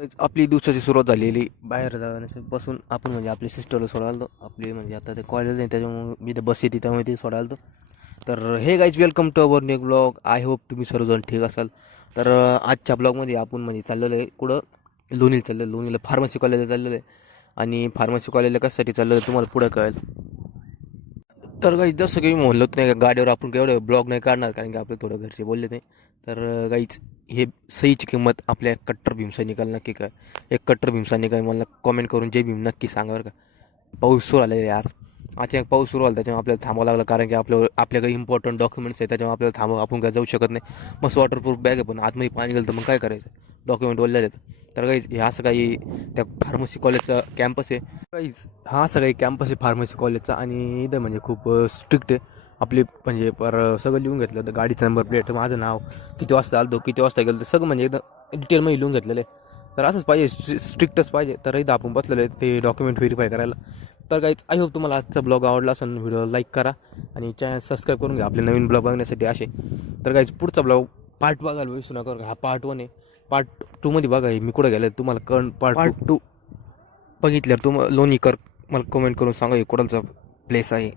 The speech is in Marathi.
आपली दिवसाची सुरुवात झालेली बाहेर बसून आपण म्हणजे आपली सिस्टरला सोडायला आपली म्हणजे आता ते कॉलेज नाही त्याच्यामुळे मी तर बस येते त्यामुळे ते सोडायला तर hey guys welcome to our new blog. I hope तुम्ही सर्वजण ठीक असाल. तर आजच्या ब्लॉगमध्ये आपण म्हणजे चाललेलो आहे कुठं लोणीला चाललेलं लोणीला फार्मसी कॉलेजला चाललेलं आहे आणि फार्मसी कॉलेजला कशासाठी चाललं आहे तुम्हाला पुढं कळेल. तर काही जसं काही म्हणलं होतं नाही का गाडीवर आपण एवढं ब्लॉग नाही काढणार कारण की आपले थोडं घरचे बोलले नाही. तर काहीच हे सहीची किंमत आपल्या कट्टर भीमसैनिकाला नक्की काय एक कट्टर भीमसैनिक आहे मला कॉमेंट करून जय भीम नक्की सांगा बरं का. पाऊस सुरू आला यार अचानक पाऊस सुरू आला त्याच्यामुळे आपल्याला थांबावं लागलं कारण की आपल्याकडे इम्पॉर्टंट डॉक्युमेंट्स आहे त्याच्यामुळे आपल्याला आपण काय जाऊ शकत नाही. मस्त वॉटरप्रूफ बॅग आहे पण आतमध्ये पाणी गेलं तर मग काय करायचं डॉक्युमेंट ओढलेले आहेत. तर काहीच हे असं काही त्या फार्मसी कॉलेजचा कॅम्पस आहे काहीच हा असं काही कॅम्पस आहे फार्मसी कॉलेजचा आणि इथं म्हणजे खूप स्ट्रिक्ट आहे. आपली म्हणजे सगळं लिहून घेतलं होतं गाडीचा नंबर प्लेट माझं नाव किती वाजता आलो किती वाजता गेलं तर सगळं म्हणजे एकदम डिटेलमध्ये लिहून घेतलेलं आहे. तर असंच पाहिजे स्ट्रिक्टच पाहिजे तर इथं आपण बसलेलं आहे ते डॉक्युमेंट व्हेरीफाय करायला. तर काहीच आय होप तुम्हाला आजचा ब्लॉग आवडला असेल व्हिडिओ लाईक करा आणि चॅनल सबस्क्राईब करून घ्या आपले नवीन ब्लॉग बघण्यासाठी असे. तर काहीच पुढचा ब्लॉग पार्ट बघायला विसरू नका हा पार्ट 1 आहे. पार्ट 2मध्ये बघा मी कुठं गेलं तुम्हाला पार्ट 2 बघितल्यावर लोणीकर मला कमेंट करून सांगा कुठलचा प्लेस आहे.